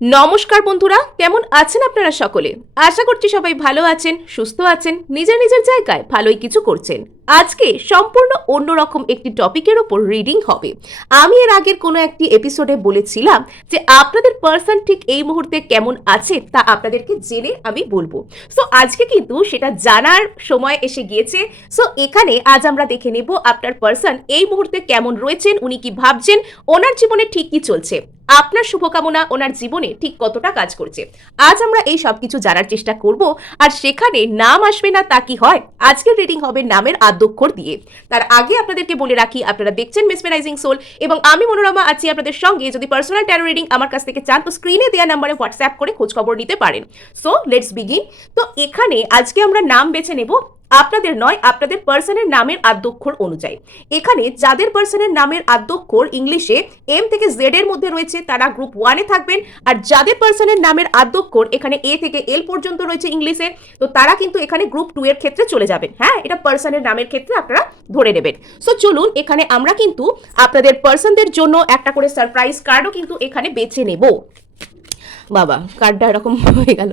নমস্কার বন্ধুরা, কেমন আছেন আপনারা সকলে? আশা করছি সবাই ভালো আছেন, সুস্থ আছেন, নিজের নিজের জায়গায় ভালোই কিছু করছেন। আজকে সম্পূর্ণ অন্যরকম একটি টপিকের ওপর রিডিং হবে। আমি এর আগের কোনো একটি এপিসোডে বলেছিলাম যে আপনাদের পার্সন ঠিক এই মুহূর্তে কেমন আছে তা আপনাদেরকে জেনে আমি বলবো। সো আজকে কিন্তু সেটা জানার সময় এসে গিয়েছে। সো এখানে আজ আমরা দেখে নেব আপনার পার্সন এই মুহূর্তে কেমন রয়েছেন, উনি কি ভাবছেন, ওনার জীবনে ঠিক কি চলছে, আপনার শুভকামনা ওনার জীবনে ঠিক কতটা কাজ করছে। আজ আমরা এই সব কিছু জানার চেষ্টা করব। আর সেখানে নাম আসবে না তা কি হয়? আজকের রিডিং হবে নামের আদ্যক্ষর দিয়ে। তার আগে আপনাদেরকে বলে রাখি, আপনারা দেখছেন মেসমেরাইজিং সোল এবং আমি মনোরমা আছি আপনাদের সঙ্গে। যদি পার্সোনাল ট্যারো রিডিং আমার কাছ থেকে চান তো স্ক্রিনে দেওয়া নাম্বারে হোয়াটসঅ্যাপ করে খোঁজ খবর নিতে পারেন। So let's begin. তো এখানে আজকে আমরা নাম বেছে নেব আপনাদের নয়, আপনাদের পার্সনের নামের আদ্যক্ষর অনুযায়ী। এখানে যাদের পার্সনের নামের আদ্যক্ষর ইংলিশে এম থেকে জেড এর মধ্যে রয়েছে তারা গ্রুপ 1-এ থাকবেন। আর যাদের পার্সনের নামের আদ্যক্ষর এখানে এ থেকে এল পর্যন্ত রয়েছে ইংলিশে, তো তারা কিন্তু এখানে গ্রুপ 2 এর ক্ষেত্রে চলে যাবেন। হ্যাঁ, এটা পার্সনের নামের ক্ষেত্রে আপনারা ধরে নেবেন। সো চলুন, এখানে আমরা কিন্তু আপনাদের পার্সনদের জন্য একটা করে সারপ্রাইজ কার্ডও কিন্তু এখানে বেছে নেব। বাবা, কার্ডটা এরকম হয়ে গেল।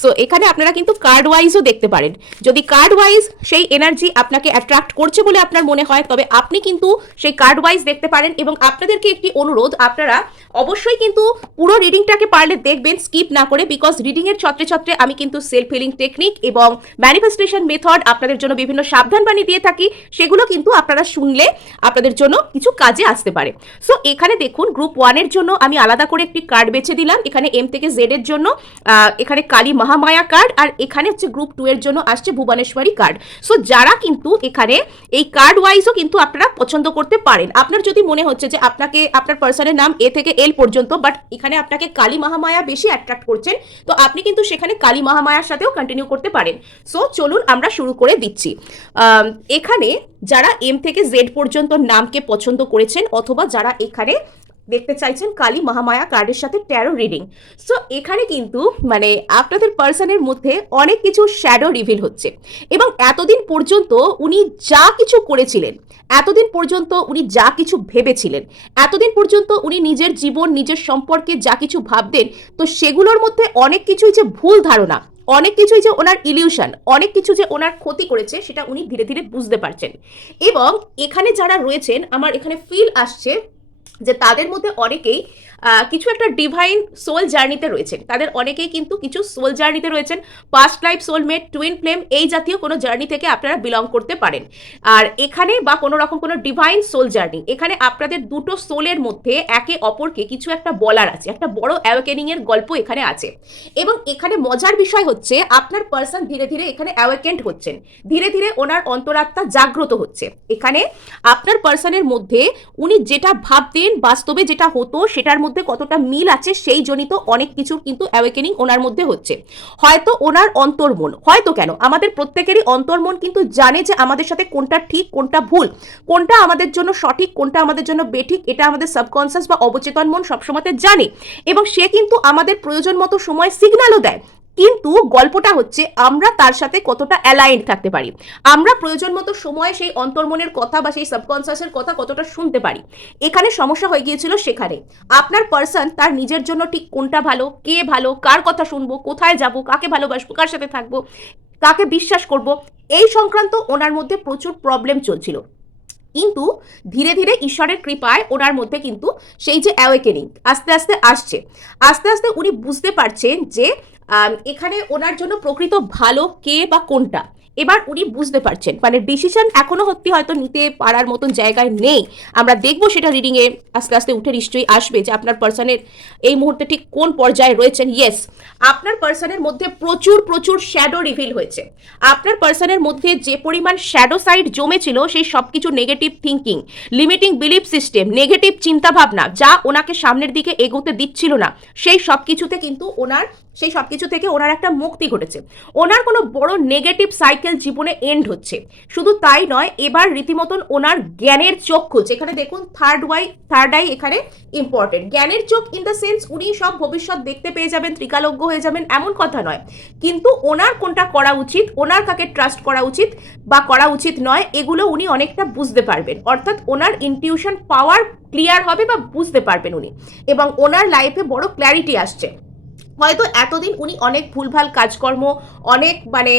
সো এখানে আপনারা কিন্তু কার্ড ওয়াইজও দেখতে পারেন। যদি কার্ড ওয়াইজ সেই এনার্জি আপনাকে অ্যাট্রাক্ট করছে বলে আপনার মনে হয় তবে আপনি কিন্তু সেই কার্ড ওয়াইজ দেখতে পারেন। এবং আপনাদেরকে একটি অনুরোধ, আপনারা অবশ্যই কিন্তু পুরো রিডিংটাকে পারলে দেখবেন, স্কিপ না করে। বিকজ রিডিংয়ের ছত্রে ছত্রে আমি কিন্তু সেলফ হিলিং টেকনিক এবং ম্যানিফেস্টেশন মেথড আপনাদের জন্য বিভিন্ন সাবধানবাণী দিয়ে থাকি, সেগুলো কিন্তু আপনারা শুনলে আপনাদের জন্য কিছু কাজে আসতে পারে। সো এখানে দেখুন, গ্রুপ 1-এর জন্য আমি আলাদা করে একটি কার্ড বেছে দিলাম। এখানে এম থেকে জেড এর জন্য এখানে কালী মহামায়া কার্ড, আর এখানে হচ্ছে গ্রুপ 2 এর জন্য আসছে ভুবনেশ্বরী কার্ড। সো যারা কিন্তু এখানে এই কার্ড ওয়াইজও কিন্তু আপনারা পছন্দ করতে পারেন। আপনার যদি মনে হচ্ছে যে আপনাকে আপনার পার্সনের নাম এ থেকে এল পর্যন্ত, বাট এখানে আপনাকে কালী মহামায়া বেশি অ্যাট্রাক্ট করছেন, তো আপনি কিন্তু সেখানে কালী মহামায়ার সাথেও কন্টিনিউ করতে পারেন। সো চলুন আমরা শুরু করে দিচ্ছি। এখানে যারা এম থেকে জেড পর্যন্ত নামকে পছন্দ করেছেন অথবা যারা এখানে দেখতে চাইছেন কালী মহামায়া কার্ডের সাথে ট্যারো রিডিং, সো এখানে কিন্তু মানে আপনাদের পার্সনের মধ্যে অনেক কিছু শ্যাডো রিভিল হচ্ছে। এবং এতদিন পর্যন্ত উনি যা কিছু করেছিলেন, এতদিন পর্যন্ত উনি যা কিছু ভেবেছিলেন, এতদিন পর্যন্ত উনি নিজের জীবন নিজের সম্পর্কে যা কিছু ভাবতেন, তো সেগুলোর মধ্যে অনেক কিছুই যে ভুল ধারণা, অনেক কিছুই যে ওনার ইলিউশন, অনেক কিছু যে ওনার ক্ষতি করেছে সেটা উনি ধীরে ধীরে বুঝতে পারছেন। এবং এখানে যারা রয়েছেন, আমার এখানে ফিল আসছে যে তাদের মধ্যে অনেকেই কিছু একটা ডিভাইন সোল জার্নিতে রয়েছেন। তাদের অনেকেই কিন্তু কিছু সোল জার্নিতে রয়েছেন। Past life, soulmate, twin flame, এই জাতীয় কোনো জার্নি থেকে আপনারা বিলং করতে পারেন। আর এখানে বা কোনো রকম কোনো ডিভাইন সোল জার্নি, এখানে আপনাদের দুটো সোলের মধ্যে একে অপরকে কিছু একটা বলার আছে, একটা বড় অ্যাওয়েকেনিং এর গল্প এখানে আছে। এবং এখানে মজার বিষয় হচ্ছে আপনার পার্সন ধীরে ধীরে এখানে অ্যাওয়েকেন্ড হচ্ছেন, ধীরে ধীরে ওনার অন্তরাত্মা জাগ্রত হচ্ছে। এখানে আপনার পার্সনের মধ্যে উনি যেটা ভাবতেন, বাস্তবে যেটা হতো সেটার মধ্যে কতটা মিল আছে সেই জনিত অনেক কিছুর কিন্তু অ্যাওয়েকেনিং ওনার মধ্যে হচ্ছে। হয়তো ওনার অন্তর্মন, হয়তো কেন আমাদের প্রত্যেকেরই অন্তর্মন কিন্তু জানে যে আমাদের সাথে কোনটা ঠিক কোনটা ভুল, কোনটা আমাদের জন্য সঠিক কোনটা আমাদের জন্য বেঠিক, এটা আমাদের সাবকনসিয়াস বা অবচেতন মন সবসময় জানে। এবং সে কিন্তু আমাদের প্রয়োজন মতো সময় সিগন্যালও দেয়। কিন্তু গল্পটা হচ্ছে আমরা তার সাথে কতটা অ্যালাইন্ড থাকতে পারি, আমরা প্রয়োজন মতো সময় সেই অন্তর্মনের কথা বা সেই সাবকনসিয়াসের কথা কতটা শুনতে পারি। এখানে সমস্যা হয়ে গিয়েছিল সেখানে। আপনার পার্সন তার নিজের জন্য ঠিক কোনটা ভালো, কে ভালো, কার কথা শুনবো, কোথায় যাব, কাকে ভালোবাসবো, কার সাথে থাকবো, কাকে বিশ্বাস করব, এই সংক্রান্ত ওনার মধ্যে প্রচুর প্রবলেম চলছিল। কিন্তু ধীরে ধীরে ঈশ্বরের কৃপায় ওনার মধ্যে কিন্তু সেই যে অ্যাওয়েকেনিং আস্তে আস্তে আসছে। আস্তে আস্তে উনি বুঝতে পারছেন যে এখানে ওনার জন্য প্রকৃত ভালো কে বা কোনটা, এবার উনি বুঝতে পারছেন। মানে ডিসিশন এখনো হয়তো নিতে পারার মতন জায়গায় নেই। আমরা দেখবো সেটা রিডিংয়ে আস্তে আস্তে উঠে নিশ্চয়ই আসবে যে আপনার পার্সনের এই মুহূর্তে ঠিক কোন পর্যায়ে রয়েছেন। ইয়েস, আপনার পার্সনের মধ্যে প্রচুর প্রচুর শ্যাডো রিভিল হয়েছে। আপনার পার্সনের মধ্যে যে পরিমাণ শ্যাডো সাইড জমেছিল সেই সব কিছু negative thinking, limiting belief system, negative চিন্তাভাবনা যা ওনাকে সামনের দিকে এগোতে দিচ্ছিল না, সেই সব কিছুতে কিন্তু ওনার সেই সব কিছু থেকে ওনার একটা মুক্তি ঘটেছে, ওনার কোনো বড় নেগেটিভ সাইকেল জীবনে এন্ড হচ্ছে। শুধু তাই নয়, এবার রীতিমতন ওনার জ্ঞানের চোখ খুলছে। এখানে দেখুন থার্ড আই এখানে ইম্পর্টেন্ট। জ্ঞানের চোখ ইন দ্য সেন্স উনি সব ভবিষ্যৎ দেখতে পেয়ে যাবেন, ত্রিকালজ্ঞ হয়ে যাবেন এমন কথা নয়, কিন্তু ওনার কোনটা করা উচিত, ওনার কাকে ট্রাস্ট করা উচিত বা করা উচিত নয়, এগুলো উনি অনেকটা বুঝতে পারবেন। অর্থাৎ ওনার ইনটিউশন পাওয়ার ক্লিয়ার হবে বা বুঝতে পারবেন উনি, এবং ওনার লাইফে বড় ক্ল্যারিটি আসছে। হয়তো এতদিন উনি অনেক ভুলভাল কাজকর্ম, অনেক মানে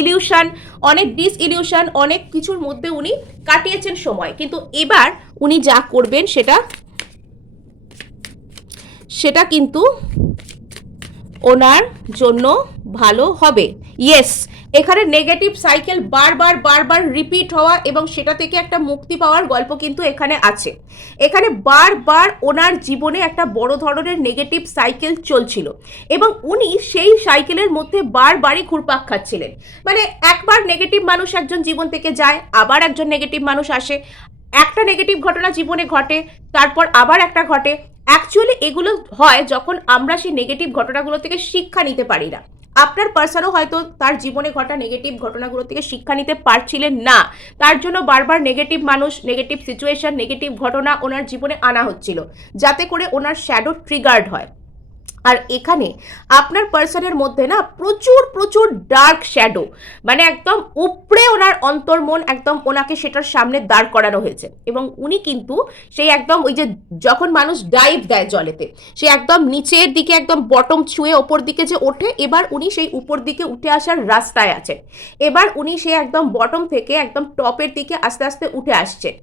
ইলিউশন, অনেক ডিস ইলিউশন, অনেক কিছুর মধ্যে উনি কাটিয়েছেন সময়, কিন্তু এবার উনি যা করবেন সেটা কিন্তু ওনার জন্য ভালো হবে। ইয়েস, এখানে নেগেটিভ সাইকেল বারবার রিপিট হওয়া এবং সেটা থেকে একটা মুক্তি পাওয়ার গল্প কিন্তু এখানে আছে। এখানে বারবার ওনার জীবনে একটা বড় ধরনের নেগেটিভ সাইকেল চলছিল এবং উনি সেই সাইকেলের মধ্যে বারবারই ঘুরপাক খাচ্ছিলেন। মানে একবার নেগেটিভ মানুষ একজন জীবন থেকে যায়, আবার একজন নেগেটিভ মানুষ আসে, একটা নেগেটিভ ঘটনা জীবনে ঘটে, তারপর আবার একটা ঘটে। অ্যাকচুয়ালি এগুলো হয় যখন আমরা সেই নেগেটিভ ঘটনাগুলো থেকে শিক্ষা নিতে পারি না। আপনার পার্সনও হয়তো তার জীবনে ঘটা নেগেটিভ ঘটনাগুলো থেকে শিক্ষা নিতে পারছিলেন না, তার জন্য বারবার নেগেটিভ মানুষ, নেগেটিভ সিচুয়েশন, নেগেটিভ ঘটনা ওনার জীবনে আনা হচ্ছিল, যাতে করে ওনার শ্যাডো ট্রিগার্ড হয়। আর এখানে আপনার পার্সনের মধ্যে না প্রচুর ডার্ক শ্যাডো, মানে একদম উপরে ওনার অন্তর্মন একদম ওনাকে সেটার সামনে দাঁড় করানো হয়েছে, এবং উনি কিন্তু সেই একদম ওই যে যখন মানুষ ডাইভ দেয় জলেতে, সে একদম নিচের দিকে একদম বটম ছুঁয়ে ওপর দিকে যে ওঠে, এবার উনি সেই উপর দিকে উঠে আসার রাস্তায় আছেন। এবার উনি সেই একদম বটম থেকে একদম টপের দিকে আস্তে আস্তে উঠে আসছেন।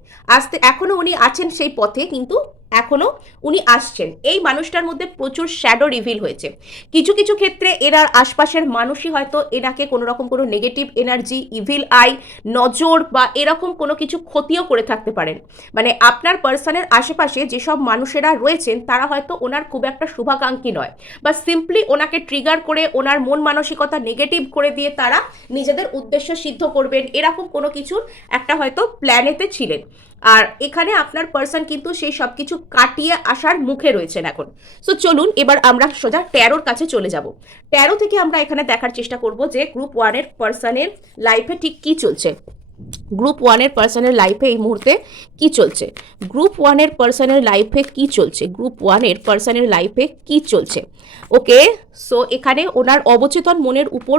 এখনো উনি আছেন সেই পথে, কিন্তু এখনো উনি আসছেন। এই মানুষটার মধ্যে প্রচুর শ্যাডো রিভিল হয়েছে। কিছু কিছু ক্ষেত্রে এনার আশপাশের মানুষই হয়তো এনাকে কোনো রকম কোনো নেগেটিভ এনার্জি, ইভিল আই, নজর বা এরকম কোনো কিছু ক্ষতিও করে থাকতে পারেন। মানে আপনার পার্সনের আশেপাশে যেসব মানুষেরা রয়েছেন তারা হয়তো ওনার খুব একটা শুভাকাঙ্ক্ষী নয়, বা সিম্পলি ওনাকে ট্রিগার করে ওনার মন মানসিকতা নেগেটিভ করে দিয়ে তারা নিজেদের উদ্দেশ্য সিদ্ধ করবেন, এরকম কোনো কিছুর একটা হয়তো প্ল্যানেতে ছিলেন। আর এখানে আপনার পার্সন কিন্তু সেই সব কিছু কাটিয়ে আসার মুখে রয়েছেন এখন। সো চলুন এবার আমরা সোজা ট্যারোর কাছে চলে যাব। ট্যারো থেকে আমরা এখানে দেখার চেষ্টা করব যে গ্রুপ ওয়ানের পার্সনের লাইফে ঠিক কি চলছে। গ্রুপ ওয়ানের পার্সনের লাইফে এই মুহূর্তে কি চলছে, গ্রুপ ওয়ানের পার্সনের লাইফে কি চলছে, গ্রুপ ওয়ানের পার্সনের লাইফে কি চলছে। ওকে, সো এখানে ওনার অবচেতন মনের উপর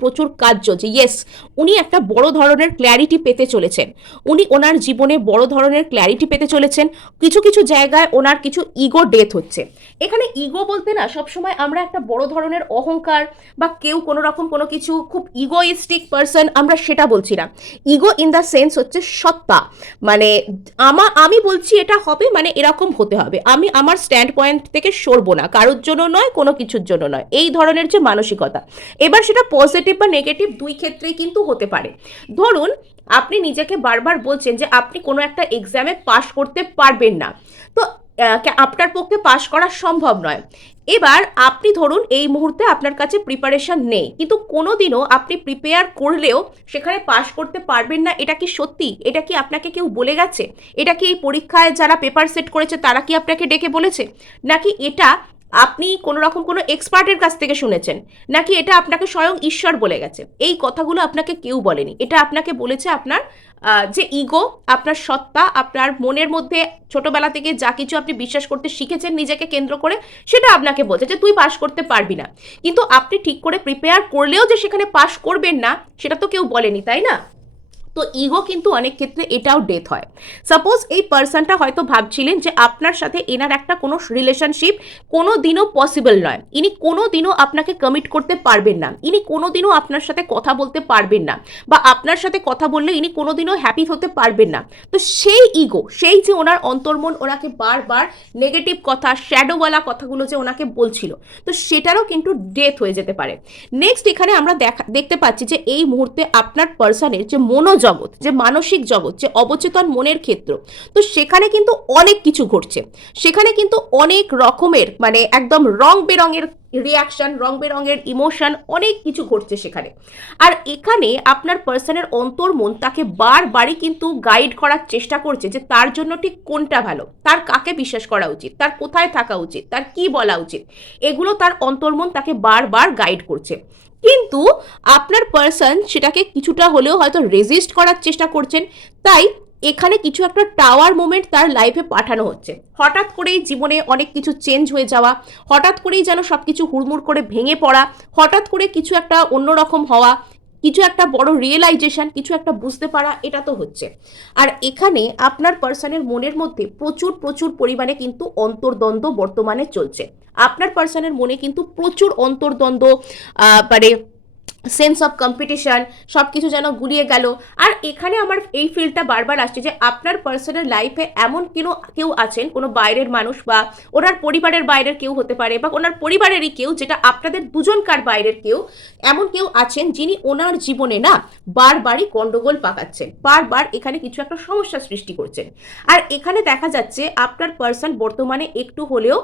প্রচুর কাজ চলছে। ইয়েস, উনি একটা বড় ধরনের ক্ল্যারিটি পেতে চলেছেন, উনি ওনার জীবনে বড় ধরনের ক্ল্যারিটি পেতে চলেছেন। কিছু কিছু জায়গায় ওনার কিছু ইগো ডেথ হচ্ছে। এখানে ইগো বলতে না সবসময় আমরা একটা বড় ধরনের অহংকার বা কেউ কোনো রকম কোনো কিছু খুব ইগোইস্টিক পার্সন, আমরা সেটা বলছি না। ইগো ইন দ্য সেন্স হচ্ছে সত্তা, মানে আমি বলছি এটা হবে মানে এরকম হতে হবে, আমি আমার স্ট্যান্ড পয়েন্ট থেকে সরবো না, কারোর জন্য নয়, কোনো কিছুর জন্য নয়, এই ধরনের যে মানসিকতা। এবার সেটা পজিটিভ বা নেগেটিভ দুই ক্ষেত্রেই কিন্তু হতে পারে। ধরুন আপনি নিজেকে বারবার বলছেন যে আপনি কোনো একটা এক্সামে পাশ করতে পারবেন না, তো আপনার পক্ষে পাশ করা সম্ভব নয়। এবার আপনি ধরুন এই মুহূর্তে আপনার কাছে প্রিপারেশন নেই, কিন্তু কোনোদিনও আপনি প্রিপেয়ার করলেও সেখানে পাশ করতে পারবেন না, এটা কি সত্যি? এটা কি আপনাকে কেউ বলে গেছে? এটা কি এই পরীক্ষায় যারা পেপার সেট করেছে তারা কি আপনাকে ডেকে বলেছে? নাকি এটা আপনি কোনো রকম কোনো এক্সপার্টের কাছ থেকে শুনেছেন? নাকি এটা আপনাকে স্বয়ং ঈশ্বর বলে গেছে? এই কথাগুলো আপনাকে কেউ বলেনি, এটা আপনাকে বলেছে আপনার যে ইগো, আপনার সত্তা, আপনার মনের মধ্যে ছোটবেলা থেকে যা কিছু আপনি বিশ্বাস করতে শিখেছেন নিজেকে কেন্দ্র করে, সেটা আপনাকে বলছে যে তুই পাশ করতে পারবি না। কিন্তু আপনি ঠিক করে প্রিপেয়ার করলেও যে সেখানে পাশ করবেন না সেটা তো কেউ বলেনি, তাই না? তো ইগো কিন্তু অনেক ক্ষেত্রে এটাও ডেথ হয়। সাপোজ এই পার্সনটা হয়তো ভাবছিলেন যে আপনার সাথে এনার একটা কোনো রিলেশনশিপ কোনো দিনও পসিবল নয়, ইনি কোনো দিনও আপনাকে কমিট করতে পারবেন না, ইনি কোনো দিনও আপনার সাথে কথা বলতে পারবেন না, বা আপনার সাথে কথা বললে ইনি কোনো দিনও হ্যাপি হতে পারবেন না। তো সেই ইগো, সেই যে ওনার অন্তর্মন ওনাকে বারবার নেগেটিভ কথা, শ্যাডোওয়ালা কথাগুলো যে ওনাকে বলছিল, তো সেটারও কিন্তু ডেথ হয়ে যেতে পারে। নেক্সট এখানে আমরা দেখতে পাচ্ছি যে এই মুহূর্তে আপনার পার্সনের যে মনোযোগ, জগৎ, যে মানসিক জগৎ, যে অবচেতন মনের ক্ষেত্র, তো সেখানে কিন্তু অনেক কিছু ঘটছে। সেখানে কিন্তু অনেক রকমের মানে একদম রং বেরঙের রিয়াকশন, রং বেরঙের ইমোশন, অনেক কিছু ঘটছে সেখানে। আর এখানে আপনার পার্সনের অন্তর্মন তাকে বারবারই কিন্তু গাইড করার চেষ্টা করছে যে তার জন্য ঠিক কোনটা ভালো, তার কাকে বিশ্বাস করা উচিত, তার কোথায় থাকা উচিত, তার কি বলা উচিত, এগুলো তার অন্তর্মন তাকে বারবার গাইড করছে। কিন্তু আপনার পার্সন সেটাকে কিছুটা হলেও হয়তো রেজিস্ট করার চেষ্টা করছেন। তাই এখানে কিছু একটা টাওয়ার মোমেন্ট তার লাইফে পাঠানো হচ্ছে। হঠাৎ করেই জীবনে অনেক কিছু চেঞ্জ হয়ে যাওয়া, হঠাৎ করেই যেন সব কিছু হুড়মুড় করে ভেঙে পড়া, হঠাৎ করে কিছু একটা অন্যরকম হওয়া, কিছু একটা বড় রিয়েলাইজেশন, কিছু একটা বুঝতে পারা, এটা তো হচ্ছে। আর এখানে আপনার পার্সনের মনের মধ্যে প্রচুর প্রচুর পরিমাণে কিন্তু অন্তর্দ্বন্দ্ব বর্তমানে চলছে। আপনার পার্সনের মনে কিন্তু প্রচুর অন্তর্দ্বন্দ্ব, মানে সেন্স অফ কম্পিটিশন, সব কিছু যেন গুলিয়ে গেল। আর এখানে আমার এই ফিলটা বারবার আসছে যে আপনার পার্সোনাল লাইফে এমন কেউ আছেন, কোনো বাইরের মানুষ বা ওনার পরিবারের বাইরের কেউ হতে পারে, বা ওনার পরিবারেরই কেউ, যেটা আপনাদের দুজনকার বাইরের কেউ, এমন কেউ আছেন যিনি ওনার জীবনে না বারবারই গন্ডগোল পাকাচ্ছেন, বারবার এখানে কিছু একটা সমস্যা সৃষ্টি করছেন। আর এখানে দেখা যাচ্ছে আপনার পার্সন বর্তমানে একটু হলেও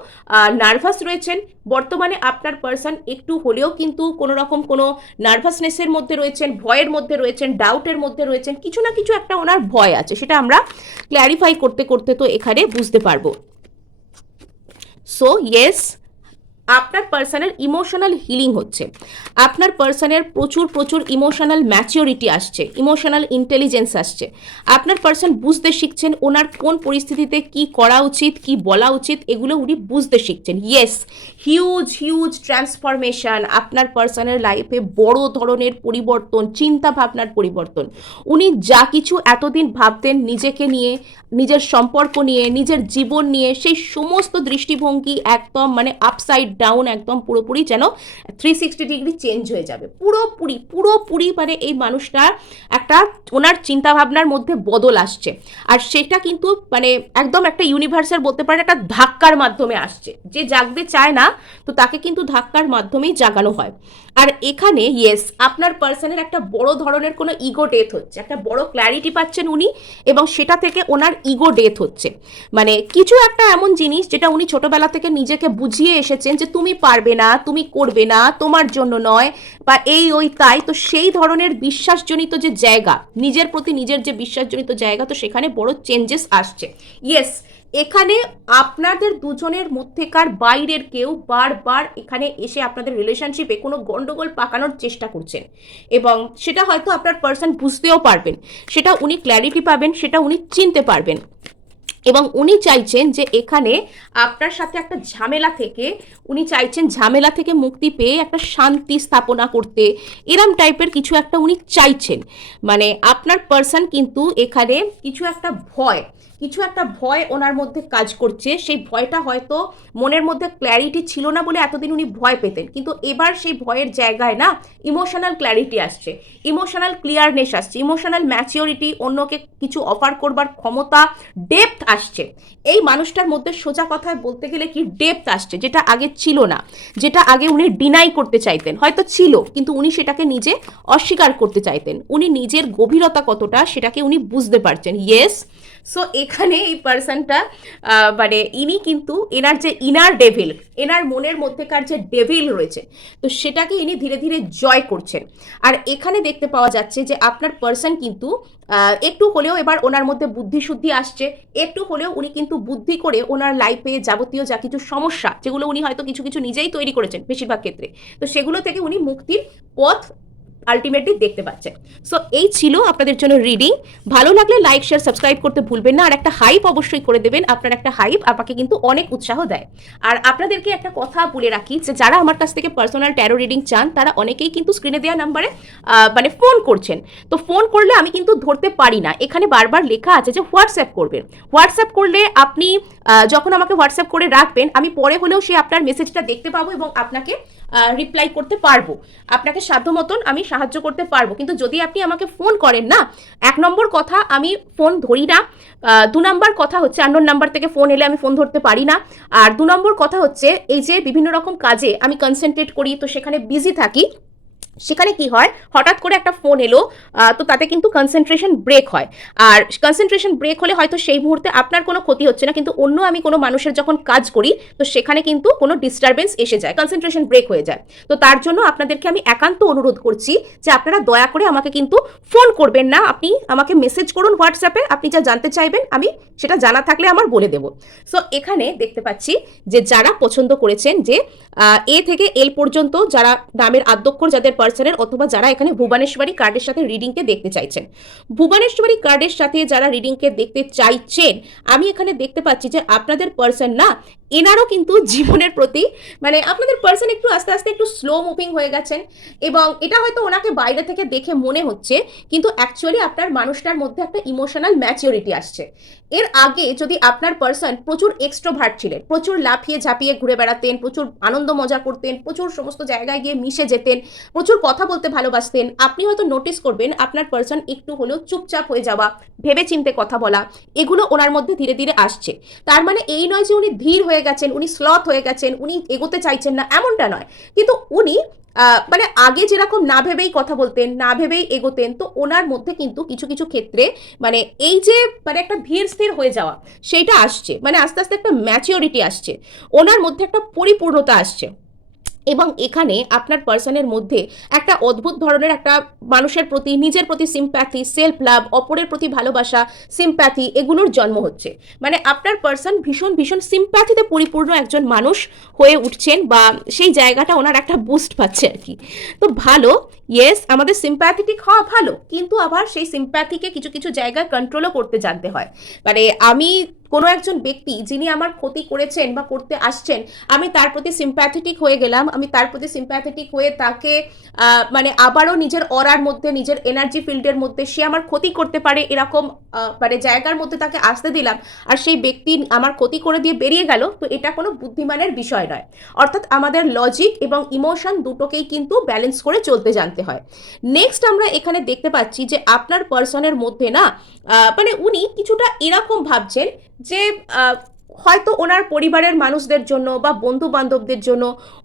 নার্ভাস রয়েছেন। বর্তমানে আপনার পার্সন একটু হলেও কিন্তু কোনো রকম কোনো নার্ভাসনেসের মধ্যে রয়েছেন, ভয়ের মধ্যে রয়েছেন, ডাউটের মধ্যে রয়েছেন, কিছু না কিছু একটা ওনার ভয় আছে, সেটা আমরা ক্ল্যারিফাই করতে করতে তো এখানে বুঝতে পারবো। সো ইয়েস, আপনার পার্সনের ইমোশনাল হিলিং হচ্ছে, আপনার পার্সনের প্রচুর প্রচুর ইমোশনাল ম্যাচিওরিটি আসছে, ইমোশনাল ইন্টেলিজেন্স আসছে। আপনার পার্সন বুঝতে শিখছেন ওনার কোন পরিস্থিতিতে কি করা উচিত, কি বলা উচিত, এগুলো উনি বুঝতে শিখছেন। ইয়েস, হিউজ হিউজ ট্রান্সফরমেশন আপনার পার্সনের লাইফে, বড় ধরনের পরিবর্তন, চিন্তা ভাবনার পরিবর্তন। উনি যা কিছু এতদিন ভাবতেন নিজেকে নিয়ে, নিজের সম্পর্ক নিয়ে, নিজের জীবন নিয়ে, সেই সমস্ত দৃষ্টিভঙ্গি একদম মানে আপসাইড ডাউন, একদম পুরোপুরি যেন 360 ডিগ্রি চেঞ্জ হয়ে যাবে, পুরোপুরি পুরোপুরি। মানে এই মানুষটার একটা ওনার চিন্তাভাবনার মধ্যে বদল আসছে। আর সেটা কিন্তু মানে একদম একটা ইউনিভার্সাল বলতে পারেন একটা ধাক্কার মাধ্যমে আসছে। যে জাগতে চায় না তো তাকে কিন্তু ধাক্কার মাধ্যমেই জাগানো হয়। আর এখানে ইয়েস, আপনার পার্সনের একটা বড় ধরনের কোনো ইগো ডেথ হচ্ছে, একটা বড় ক্ল্যারিটি পাচ্ছেন উনি, এবং সেটা থেকে ওনার ইগো ডেথ হচ্ছে। মানে কিছু একটা এমন জিনিস যেটা উনি ছোটবেলা থেকে নিজেকে বুঝিয়ে এসেছেন যে তুমি পারবে না, তুমি করবে না, তোমার জন্য নয়, বা এই ওই তাই, তো সেই ধরনের বিশ্বাসজনিত যে জায়গা, নিজের প্রতি নিজের যে বিশ্বাসজনিত জায়গা, তো সেখানে বড় চেঞ্জেস আসছে। ইয়েস, এখানে আপনাদের দুজনের মধ্যেকার বাইরের কেউ বারবার এখানে এসে আপনাদের রিলেশনশিপে কোনো গন্ডগোল পাকানোর চেষ্টা করছেন, এবং সেটা হয়তো আপনার পার্সন বুঝতেও পারবেন, সেটা উনি ক্ল্যারিটি পাবেন, সেটা উনি চিনতে পারবেন। এবং উনি চাইছেন যে এখানে আপনার সাথে একটা ঝামেলা থেকে, উনি চাইছেন ঝামেলা থেকে মুক্তি পেয়ে একটা শান্তি স্থাপনা করতে, এরম টাইপের কিছু একটা উনি চাইছেন। মানে আপনার পার্সন কিন্তু এখানে কিছু একটা ভয় ওনার মধ্যে কাজ করছে। সেই ভয়টা হয়তো মনের মধ্যে ক্ল্যারিটি ছিল না বলে এতদিন উনি ভয় পেতেন, কিন্তু এবার সেই ভয়ের জায়গায় না ইমোশনাল ক্ল্যারিটি আসছে, ইমোশনাল ক্লিয়ারনেস আসছে, ইমোশনাল ম্যাচিওরিটি, অন্যকে কিছু অফার করবার ক্ষমতা, ডেপথ আসছে। এই মানুষটার মধ্যে সোজা কথায় বলতে গেলে কি ডেপথ আসছে, যেটা আগে ছিল না, যেটা আগে উনি ডিনাই করতে চাইতেন, হয়তো ছিল কিন্তু উনি সেটাকে নিজে অস্বীকার করতে চাইতেন। উনি নিজের গভীরতা কতটা সেটাকে উনি বুঝতে পারছেন। ইয়েস, সো এখানে এই পার্সনটা মানে ইনি কিন্তু এনার যে ইনার ডেভিল, এনার মনের মধ্যেকার যে ডেভিল রয়েছে, তো সেটাকে ইনি ধীরে ধীরে জয় করছেন। আর এখানে দেখতে পাওয়া যাচ্ছে যে আপনার পার্সন কিন্তু একটু হলেও এবার ওনার মধ্যে বুদ্ধি শুদ্ধি আসছে, একটু হলেও উনি কিন্তু বুদ্ধি করে ওনার লাইফে যাবতীয় যা কিছু সমস্যা, যেগুলো উনি হয়তো কিছু কিছু নিজেই তৈরি করেছেন বেশিরভাগ ক্ষেত্রে, তো সেগুলো থেকে উনি মুক্তির পথ আলটিমেটলি দেখতে পাচ্ছেন। সো এই ছিল আপনাদের জন্য রিডিং। ভালো লাগলে লাইক, শেয়ার, সাবস্ক্রাইব করতে ভুলবেন না। আর একটা হাইপ অবশ্যই করে দেবেন, আপনার একটা হাইপ আমাকে কিন্তু অনেক উৎসাহ দেয়। আর আপনাদেরকে একটা কথা বলে রাখি যে যারা আমার কাছ থেকে পার্সোনাল ট্যারো রিডিং চান তারা অনেকেই কিন্তু স্ক্রিনে দেওয়া নাম্বারে মানে ফোন করছেন। তো ফোন করলে আমি কিন্তু ধরতে পারি না, এখানে বারবার লেখা আছে যে হোয়াটসঅ্যাপ করবেন। হোয়াটসঅ্যাপ করলে আপনি যখন আমাকে হোয়াটসঅ্যাপ করে রাখবেন, আমি পরে হলেও সে আপনার মেসেজটা দেখতে পাবো এবং আপনাকে রিপ্লাই করতে পারবো, আপনাকে সাধ্য মতন আমি সাহায্য করতে পারবো। কিন্তু যদি আপনি আমাকে ফোন করেন না, 1 নম্বর কথা আমি ফোন ধরি না, 2 নম্বর কথা হচ্ছে আননোন নাম্বার থেকে ফোন এলে আমি ফোন ধরতে পারি না, আর 2 নম্বর কথা হচ্ছে এই যে বিভিন্ন রকম কাজে আমি কনসেন্ট্রেট করি তো সেখানে বিজি থাকি, সেখানে কি হয়, হঠাৎ করে একটা ফোন এলো, তো তাতে কিন্তু কনসেন্ট্রেশন ব্রেক হয়। আর কনসেন্ট্রেশন ব্রেক হলে হয়তো সেই মুহূর্তে আপনার কোনো ক্ষতি হচ্ছে না, কিন্তু অন্য আমি কোনো মানুষের যখন কাজ করি তো সেখানে কিন্তু কোনো ডিস্টারবেন্স এসে যায়, কনসেন্ট্রেশন ব্রেক হয়ে যায়। তো তার জন্য আপনাদেরকে আমি একান্ত অনুরোধ করছি যে আপনারা দয়া করে আমাকে কিন্তু ফোন করবেন না, আপনি আমাকে মেসেজ করুন হোয়াটসঅ্যাপে, আপনি যা জানতে চাইবেন আমি সেটা জানা থাকলে আমার বলে দেবো। সো এখানে দেখতে পাচ্ছি যে যারা পছন্দ করেছেন যে এ থেকে এল পর্যন্ত যারা নামের আদ্যক্ষর যাদের পার্সনের, অথবা যারা এখানে ভুবনেশ্বরী কার্ডের সাথে রিডিংকে দেখতে চাইছেন, ভুবনেশ্বরী কার্ডের সাথে যারা রিডিংকে দেখতে চাইছেন, আমি এখানে দেখতে পাচ্ছি যে আপনাদের পার্সন না, এনারও কিন্তু জীবনের প্রতি মানে আপনাদের পার্সন একটু আস্তে আস্তে একটু স্লো মুভিং হয়ে গেছেন, এবং এটা হয়তো ওনাকে বাইরে থেকে দেখে মনে হচ্ছে, কিন্তু অ্যাকচুয়ালি আপনার মানুষটার মধ্যে একটা ইমোশনাল ম্যাচিউরিটি আসছে। এর আগে যদি আপনার পার্সন প্রচুর এক্সট্রোভার্ট ছিলেন, প্রচুর লাফিয়ে ঝাঁপিয়ে ঘুরে বেড়াতেন, প্রচুর আনন্দ মজা করতেন, প্রচুর সমস্ত জায়গায় গিয়ে মিশে যেতেন, প্রচুর কথা বলতে ভালোবাসতেন, আপনি হয়তো নোটিস করবেন আপনার পার্সন একটু হলেও চুপচাপ হয়ে যাওয়া, ভেবে চিন্তে কথা বলা, এগুলো ওনার মধ্যে ধীরে ধীরে আসছে। তার মানে এই নয় যে উনি ধীর হয়ে গেছেন, উনি স্লথ হয়ে গেছেন, উনি এগোতে চাইছেন না, এমনটা নয়, কিন্তু উনি মানে আগে যেরকম না ভেবেই কথা বলতেন, না ভেবেই এগোতেন, তো ওনার মধ্যে কিন্তু কিছু কিছু ক্ষেত্রে মানে এই যে মানে একটা ধীর স্থির হয়ে যাওয়া সেইটা আসছে, মানে আস্তে আস্তে একটা ম্যাচিওরিটি আসছে, ওনার মধ্যে একটা পরিপূর্ণতা আসছে। এবং এখানে আপনার পার্সনের মধ্যে একটা অদ্ভুত ধরনের একটা মানুষের প্রতি, নিজের প্রতি সিম্প্যাথি, সেলফ লাভ, অপরের প্রতি ভালোবাসা, সিম্প্যাথি, এগুলোর জন্ম হচ্ছে। মানে আপনার পার্সন ভীষণ ভীষণ সিম্প্যাথিতে পরিপূর্ণ একজন মানুষ হয়ে উঠছেন, বা সেই জায়গাটা ওনার একটা বুস্ট পাচ্ছে আর কি। তো ভালো, ইয়েস, আমাদের সিম্প্যাথেটিক হওয়া ভালো, কিন্তু আবার সেই সিম্প্যাথিকে কিছু কিছু জায়গায় কন্ট্রোলও করতে জানতে হয়। মানে আমি কোনো একজন ব্যক্তি যিনি আমার ক্ষতি করেছেন বা করতে আসছেন, আমি তার প্রতি সিম্প্যাথেটিক হয়ে গেলাম, আমি তার প্রতি সিম্প্যাথেটিক হয়ে তাকে মানে আবারও নিজের অরার মধ্যে, নিজের এনার্জি ফিল্ডের মধ্যে সে আমার ক্ষতি করতে পারে এরকম মানে জায়গার মধ্যে তাকে আসতে দিলাম, আর সেই ব্যক্তি আমার ক্ষতি করে দিয়ে বেরিয়ে গেল, তো এটা কোনো বুদ্ধিমানের বিষয় নয়। অর্থাৎ আমাদের লজিক এবং ইমোশন দুটোকেই কিন্তু ব্যালেন্স করে চলতে জানতে হয়। নেক্সট আমরা এখানে দেখতে পাচ্ছি যে আপনার পার্সনের মধ্যে না মানে উনি কিছুটা এরকম ভাবছেন যে হয়তো ওনার পরিবারের মানুষদের জন্য বা বন্ধু বান্ধবদের জন্য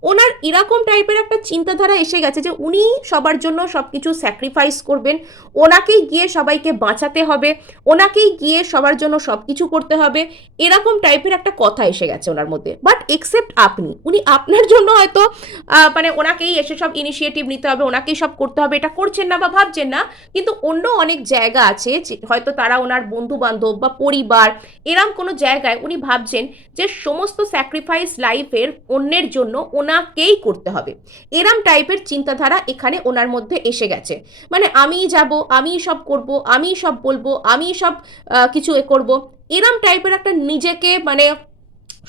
ওনার এরকম টাইপের একটা চিন্তাধারা এসে গেছে যে উনি সবার জন্য সব কিছু স্যাক্রিফাইস করবেন, ওনাকেই গিয়ে সবাইকে বাঁচাতে হবে, ওনাকেই গিয়ে সবার জন্য সব কিছু করতে হবে, এরকম টাইপের একটা কথা এসে গেছে ওনার মধ্যে। বাট এক্সেপ্ট আপনি, উনি আপনার জন্য হয়তো মানে ওনাকেই এসে সব ইনিশিয়েটিভ নিতে হবে, ওনাকেই সব করতে হবে, এটা করছেন না বা ভাবছেন না, কিন্তু অন্য অনেক জায়গা আছে হয়তো তারা ওনার বন্ধু বান্ধব বা পরিবার এরম কোনো জায়গায় উনি ভাবছেন যে সমস্ত স্যাক্রিফাইস লাইফের অন্যের জন্য ওনাকেই করতে হবে, এরম টাইপের চিন্তাধারা এখানে ওনার মধ্যে এসে গেছে। মানে আমিই যাব, আমিই সব করব, আমিই সব বলবো, আমিই সব কিছু করব, এরম টাইপের একটা নিজেকে মানে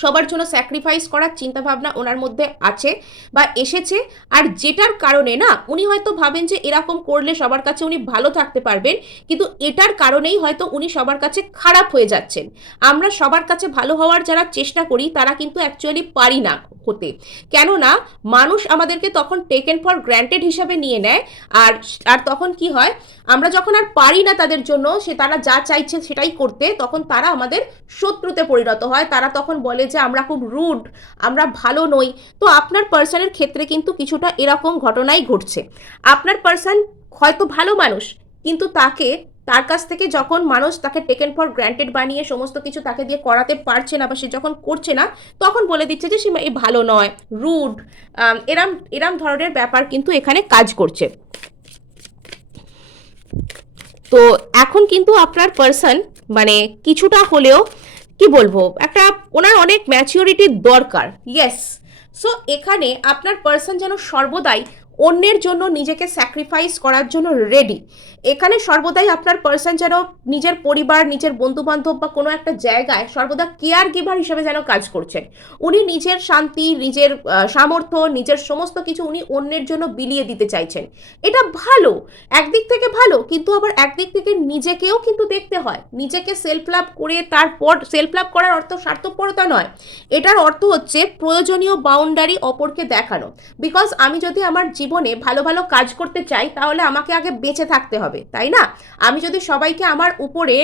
সবার জন্য স্যাক্রিফাইস করার চিন্তাভাবনা ওনার মধ্যে আছে বা এসেছে। আর যেটার কারণে না উনি হয়তো ভাবেন যে এরকম করলে সবার কাছে উনি ভালো থাকতে পারবেন, কিন্তু এটার কারণেই হয়তো উনি সবার কাছে খারাপ হয়ে যাচ্ছেন। আমরা সবার কাছে ভালো হওয়ার যারা চেষ্টা করি তারা কিন্তু অ্যাকচুয়ালি পারি না হতে, কেননা মানুষ আমাদেরকে তখন টেকেন ফর গ্র্যান্টেড হিসাবে নিয়ে নেয়। আর আর তখন কি হয়, আমরা যখন আর পারি না তাদের জন্য, সে তারা যা চাইছে সেটাই করতে, তখন তারা আমাদের শত্রুতে পরিণত হয়, তারা তখন বলে যে আমরা খুব রুড, আমরা ভালো নই। তো আপনার পার্সনের ক্ষেত্রে কিন্তু কিছুটা এরকম ঘটনাই ঘটছে। আপনার পার্সন হয়তো ভালো মানুষ, কিন্তু তার কাছ থেকে যখন মানুষ তাকে টেকেন ফর গ্র্যান্টেড বানিয়ে সমস্ত কিছু তাকে দিয়ে করাতে পারছে না বা সে যখন করছে না, তখন বলে দিচ্ছে যে সে ভালো নয়, রুড, এরম এরম ধরনের ব্যাপার কিন্তু এখানে কাজ করছে। তো এখন কিন্তু আপনার পার্সন মানে কিছুটা হলেও কি বলবো, একটা ওনার অনেক ম্যাচিউরিটির দরকার, ইয়েস। সো এখানে আপনার পার্সন যেন সর্বদাই অন্যের জন্য নিজেকে স্যাক্রিফাইস করার জন্য রেডি। এখানে সর্বদাই আপনার পার্সন যেন নিজের পরিবার, নিজের বন্ধু বান্ধব বা কোনো একটা জায়গায় সর্বদা কেয়ার গিভার হিসেবে যেন কাজ করছেন। উনি নিজের শান্তি, নিজের সামর্থ্য, নিজের সমস্ত কিছু উনি অন্যের জন্য বিলিয়ে দিতে চাইছেন। এটা ভালো, একদিক থেকে ভালো, কিন্তু আবার একদিক থেকে নিজেকেও কিন্তু দেখতে হয়। নিজেকে সেলফ লাভ করে তারপর, সেলফ লাভ করার অর্থ স্বার্থপরতা নয়, এটার অর্থ হচ্ছে প্রয়োজনীয় বাউন্ডারি অপরকে দেখানো। বিকজ আমি যদি আমার জীবনে ভালো ভালো কাজ করতে চাই তাহলে আমাকে আগে বেঁচে থাকতে হবে, তাই না? আমি যদি সবাইকে আমার উপরে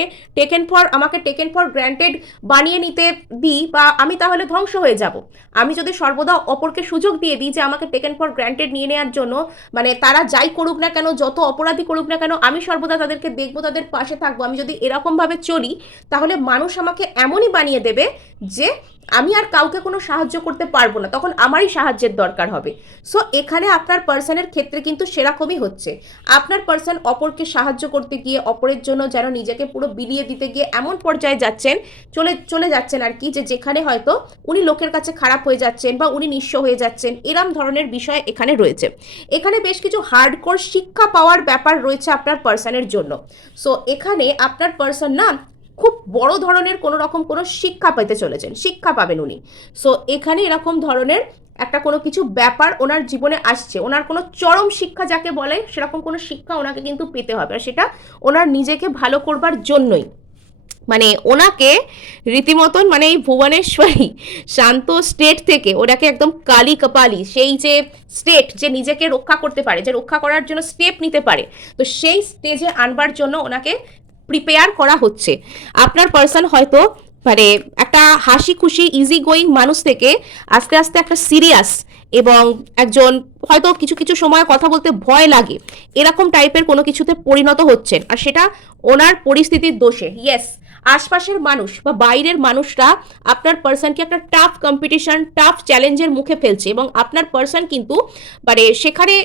আমাকে টেকেন ফর গ্র্যান্টেড বানিয়ে নিতে দিই, বা আমি তাহলে ধ্বংস হয়ে যাব। আমি যদি সর্বদা অপরকে সুযোগ দিয়ে দিই যে আমাকে টেকেন ফর গ্র্যান্টেড নিয়ে নেওয়ার জন্য, মানে তারা যাই করুক না কেন, যত অপরাধী করুক না কেন, আমি সর্বদা তাদেরকে দেখবো, তাদের পাশে থাকবো, আমি যদি এরকমভাবে চলি, তাহলে মানুষ আমাকে এমনই বানিয়ে দেবে যে আমি আর কাউকে কোনো সাহায্য করতে পারবো না, তখন আমারই সাহায্যের দরকার হবে। সো এখানে আপনার পার্সনের ক্ষেত্রে কিন্তু সেরকমই হচ্ছে। আপনার পার্সন অপরকে সাহায্য করতে গিয়ে, অপরের জন্য যেন নিজেকে পুরো বিলিয়ে দিতে গিয়ে এমন পর্যায়ে যাচ্ছেন, চলে যাচ্ছেন আর কি, যে যেখানে হয়তো উনি লোকের কাছে খারাপ হয়ে যাচ্ছেন বা উনি নিঃস্ব হয়ে যাচ্ছেন, এরম ধরনের বিষয় এখানে রয়েছে। এখানে বেশ কিছু হার্ডকোর শিক্ষা পাওয়ার ব্যাপার রয়েছে আপনার পার্সনের জন্য। সো এখানে আপনার পার্সন না খুব বড় ধরনের কোনো রকম কোনো শিক্ষা পেতে চলেছেন, শিক্ষা পাবেন উনি। সো এখানে এরকম ধরনের একটা কোনো কিছু ব্যাপার ওনার জীবনে আসছে, ওনার কোনো চরম শিক্ষা যাকে বলে সেরকম কোনো শিক্ষা ওনাকে কিন্তু পেতে হবে, আর সেটা ওনার নিজেকে ভালো করবার জন্যই। মানে ওনাকে রীতিমতন মানে এই ভুবনেশ্বরী শান্ত স্টেট থেকে ওনাকে একদম কালী কপালি, সেই যে স্টেট যে নিজেকে রক্ষা করতে পারে, যে রক্ষা করার জন্য স্টেপ নিতে পারে, তো সেই স্টেজে আনবার জন্য ওনাকে প্রিপেয়ার করা হচ্ছে। আপনার পার্সন হয়তো মানে একটা হাসি খুশি ইজি গোয়িং মানুষ থেকে আস্তে আস্তে একটা সিরিয়াস এবং একজন হয়তো কিছু কিছু সময় কথা বলতে ভয় লাগে এরকম টাইপের কোনো কিছুতে পরিণত হচ্ছেন, আর সেটা ওনার পরিস্থিতির দোষে। ইয়েস, আশপাশের মানুষ বা বাইরের মানুষরা আপনার পার্সনকে একটা টাফ কম্পিটিশন, টাফ চ্যালেঞ্জের মুখে ফেলছে, এবং আপনার পার্সন কিন্তু মানে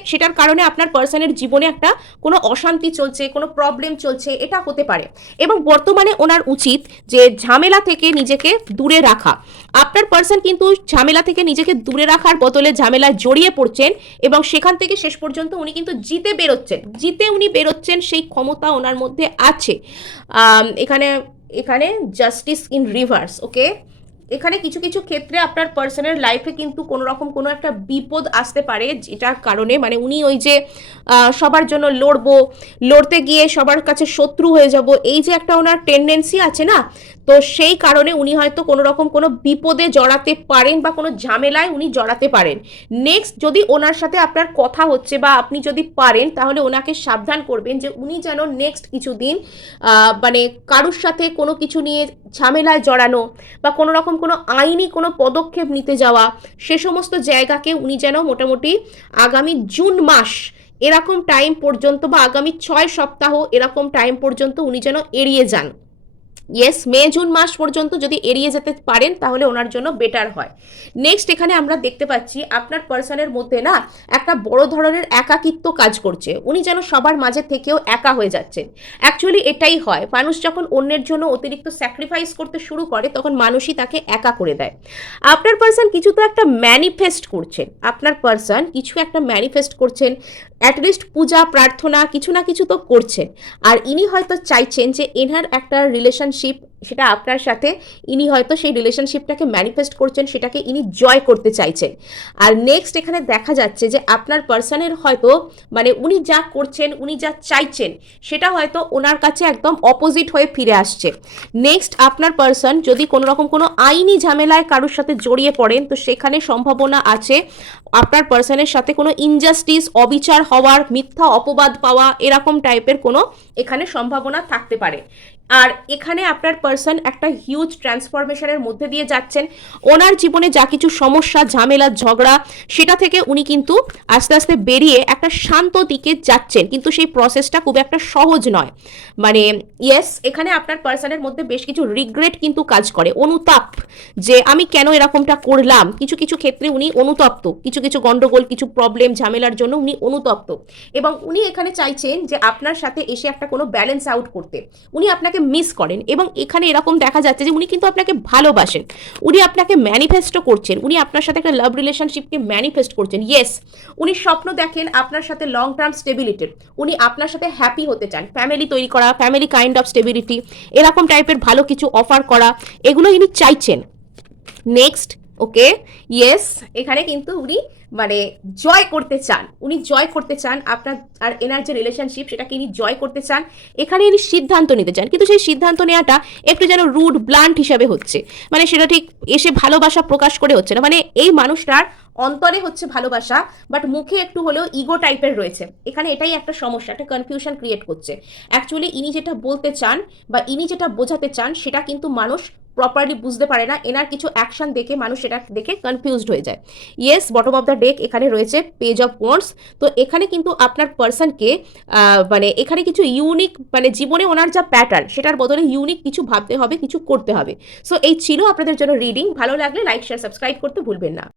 সেটার কারণে আপনার পার্সনের জীবনে একটা কোনো অশান্তি চলছে, কোনো প্রবলেম চলছে, এটা হতে পারে। এবং বর্তমানে ওনার উচিত যে ঝামেলা থেকে নিজেকে দূরে রাখা। আপনার পার্সন কিন্তু ঝামেলা থেকে নিজেকে দূরে রাখার বদলে ঝামেলায় জড়িয়ে পড়ছেন, এবং সেখান থেকে শেষ পর্যন্ত উনি কিন্তু জিতে উনি বেরোচ্ছেন, সেই ক্ষমতা ওনার মধ্যে আছে। এখানে জাস্টিস ইন রিভার্স, ওকে। এখানে কিছু কিছু ক্ষেত্রে আপনার পার্সনের লাইফে কিন্তু কোনো রকম কোনো একটা বিপদ আসতে পারে, যেটার কারণে মানে উনি ওই যে সবার জন্য লড়তে গিয়ে সবার কাছে শত্রু হয়ে যাব, এই যে একটা ওনার টেন্ডেন্সি আছে না, তো সেই কারণে উনি হয়তো কোনো রকম কোনো বিপদে জড়াতে পারেন বা কোনো ঝামেলায় উনি জড়াতে পারেন। নেক্সট যদি ওনার সাথে আপনার কথা হচ্ছে বা আপনি যদি পারেন, তাহলে ওনাকে সাবধান করবেন যে উনি যেন নেক্সট কিছুদিন মানে কারুর সাথে কোনো কিছু নিয়ে ঝামেলায় জড়ানো বা কোনো রকম কোনো আইনি কোনো পদক্ষেপ নিতে যাওয়া, সে সমস্ত জায়গাকে উনি যেন মোটামুটি আগামী জুন মাস এরকম টাইম পর্যন্ত বা আগামী 6 সপ্তাহ এরকম টাইম পর্যন্ত উনি যেন এড়িয়ে যান। ইয়েস, মে জুন মাস পর্যন্ত যদি এড়িয়ে যেতে পারেন তাহলে ওনার জন্য বেটার হয়। নেক্সট এখানে আমরা দেখতে পাচ্ছি আপনার পার্সনের মধ্যে না একটা বড় ধরনের একাকিত্ব কাজ করছে, উনি যেন সবার মাঝে থেকেও একা হয়ে যাচ্ছেন। অ্যাকচুয়ালি এটাই হয়, মানুষ যখন অন্যের জন্য অতিরিক্ত স্যাক্রিফাইস করতে শুরু করে তখন মানুষই তাকে একা করে দেয়। আপনার পার্সন কিছু তো একটা ম্যানিফেস্ট করছেন, অ্যাটলিস্ট পূজা প্রার্থনা কিছু না কিছু তো করছেন, আর ইনি হয়তো চাইছেন যে এনার একটা রিলেশনশিপ, সেটা আপনার সাথে, ইনি হয়তো সেই রিলেশনশিপটাকে ম্যানিফেস্ট করছেন, সেটাকে ইনি জয় করতে চাইছেন। আর নেক্সট এখানে দেখা যাচ্ছে যে আপনার পার্সনের হয়তো মানে উনি যা করছেন, উনি যা চাইছেন, সেটা হয়তো ওনার কাছে একদম অপোজিট হয়ে ফিরে আসছে। নেক্সট আপনার পার্সন যদি কোনো রকম কোনো আইনি ঝামেলায় কারোর সাথে জড়িয়ে পড়েন, তো সেখানে সম্ভাবনা আছে আপনার পার্সনের সাথে কোনো ইনজাস্টিস, অবিচার হওয়ার, মিথ্যা অপবাদ পাওয়া, এরকম টাইপের কোনো এখানে সম্ভাবনা থাকতে পারে। আর এখানে আপনার পার্সন একটা হিউজ ট্রান্সফরমেশনের মধ্যে দিয়ে যাচ্ছেন, ওনার জীবনে যা কিছু সমস্যা, ঝামেলা, ঝগড়া, সেটা থেকে উনি কিন্তু আস্তে আস্তে বেরিয়ে একটা শান্ত দিকে যাচ্ছেন, কিন্তু সেই প্রসেসটা খুব একটা সহজ নয়। মানে ইয়েস, এখানে আপনার পার্সনের মধ্যে বেশ কিছু রিগ্রেট কিন্তু কাজ করে, অনুতাপ, যে আমি কেন এরকমটা করলাম। কিছু কিছু ক্ষেত্রে উনি অনুতপ্ত, কিছু কিছু গন্ডগোল, কিছু প্রবলেম, ঝামেলার জন্য উনি অনুতপ্ত, এবং উনি এখানে চাইছেন যে আপনার সাথে এসে একটা কোনো ব্যালেন্স আউট করতে। উনি আপনাকে মিস করেন, এবং এখানে এরকম দেখা যাচ্ছে যে উনি কিন্তু আপনাকে ভালোবাসেন, উনি আপনাকে ম্যানিফেস্টও করছেন, উনি আপনার সাথে একটা লাভ রিলেশনশিপকে ম্যানিফেস্ট করছেন। ইয়েস, উনি স্বপ্ন দেখেন আপনার সাথে লং টার্ম স্টেবিলিটির, উনি আপনার সাথে হ্যাপি হতে চান, ফ্যামিলি তৈরি করা, ফ্যামিলি কাইন্ড অফ স্টেবিলিটি, এরকম টাইপের ভালো কিছু অফার করা, এগুলো ইনি চাইছেন। নেক্সট ওকে, ইয়েস, এখানে কিন্তু উনি মানে জয় করতে চান, উনি জয় করতে চান আপনার আর এনার যে রিলেশনশিপ সেটাকে ইনি জয় করতে চান। এখানে ইনি সিদ্ধান্ত নিতে চান, কিন্তু সেই সিদ্ধান্ত নেওয়াটা একটু যেন রুড ব্লান্ট হিসাবে হচ্ছে, মানে সেটা ঠিক এসে ভালোবাসা প্রকাশ করে হচ্ছে না। মানে এই মানুষটার অন্তরে হচ্ছে ভালোবাসা, বাট মুখে একটু হলেও ইগো টাইপের রয়েছে। এখানে এটাই একটা সমস্যা, একটা কনফিউশন ক্রিয়েট করছে। অ্যাকচুয়ালি ইনি যেটা বলতে চান বা ইনি যেটা বোঝাতে চান সেটা কিন্তু মানুষ প্রপারলি বুঝতে পারে না। এনার কিছু অ্যাকশন দেখে মানুষ সেটা দেখে কনফিউজড হয়ে যায়। Yes, bottom of the deck এখানে রয়েছে পেজ অফ ওয়ান্ডস। তো এখানে কিন্তু আপনার পার্সনকে মানে এখানে কিছু ইউনিক, মানে জীবনে ওনার যা প্যাটার্ন সেটার বদলে ইউনিক কিছু ভাবতে হবে, কিছু করতে হবে। সো এই ছিল আপনাদের জন্য রিডিং। ভালো লাগলে লাইক শেয়ার সাবস্ক্রাইব করতে ভুলবেন না।